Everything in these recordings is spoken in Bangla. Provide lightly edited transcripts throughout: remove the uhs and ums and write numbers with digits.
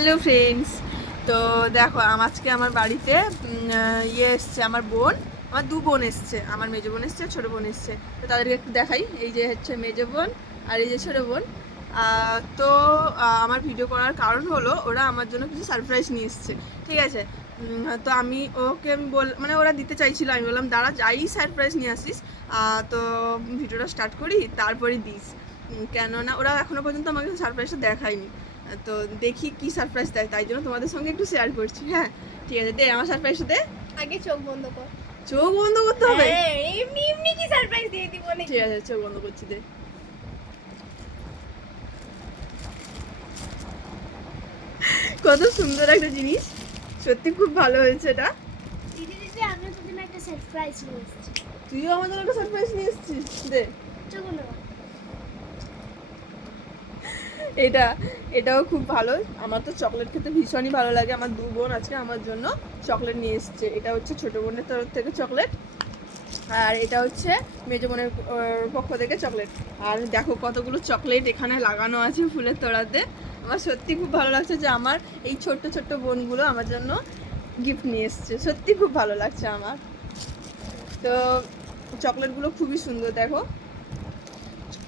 Hello friends. তো দেখো আজকে আমার বাড়িতে এসছে আমার বোন, আমার দু বোন এসছে, আমার মেজো বোন এসছে, ছোটো বোন এসছে। তো তাদেরকে একটু দেখাই। এই যে হচ্ছে মেজো বোন আর এই যে ছোটো বোন। তো আমার ভিডিও করার কারণ হলো ওরা আমার জন্য কিছু সারপ্রাইজ নিয়ে এসছে, ঠিক আছে। তো আমি মানে ওরা দিতে চাইছিল, আমি বললাম দাঁড়া যাই সারপ্রাইজ নিয়ে আসিস, তো ভিডিওটা স্টার্ট করি তারপরে দিস। কেননা ওরা এখনও পর্যন্ত আমাকে সারপ্রাইজটা দেখায়নি। তো দেখি কি সারপ্রাইজ দেয়, তাই জন্য তোমাদের সঙ্গে একটু শেয়ার করছি। হ্যাঁ ঠিক আছে, দে আমার সারপ্রাইজ দে। আগে চোখ বন্ধ কর। চোখ বন্ধ করতে হবে? এমনি এমনি কি সারপ্রাইজ দিয়ে দিব নাকি? ঠিক আছে চোখ বন্ধ করছি, দে। কত সুন্দর একটা জিনিস, সত্যি খুব ভালো হয়েছে এটা। দিদি দিদি আমি তোর জন্য একটা সারপ্রাইজ নিয়ে এসেছি। তুইও আমার জন্য একটা সারপ্রাইজ নিয়ে এসেছিস, দে। চোখ বন্ধ কর। এটাও খুব ভালো। আমার তো চকলেট খেতে ভীষণই ভালো লাগে। আমার দু বোন আজকে আমার জন্য চকলেট নিয়ে এসছে। এটা হচ্ছে ছোটো বোনের তরফ থেকে চকলেট, আর এটা হচ্ছে মেজো বোনের পক্ষ থেকে চকলেট। আর দেখো কতগুলো চকলেট এখানে লাগানো আছে ফুলের তোড়াতে। আমার সত্যি খুব ভালো লাগছে যে আমার এই ছোট্ট ছোট্ট বোনগুলো আমার জন্য গিফট নিয়ে এসছে। সত্যি খুব ভালো লাগছে আমার। তো চকলেটগুলো খুবই সুন্দর, দেখো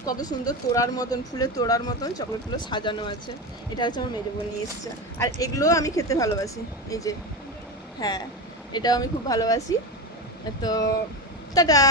কত সুন্দর তোড়ার মতন, ফুলের তোড়ার মতন চকলেটগুলো সাজানো আছে। এটা হচ্ছে আমার মেজো বোন নিয়ে এসছে। আর এগুলোও আমি খেতে ভালোবাসি, এই যে, হ্যাঁ এটাও আমি খুব ভালোবাসি। তো টাটা।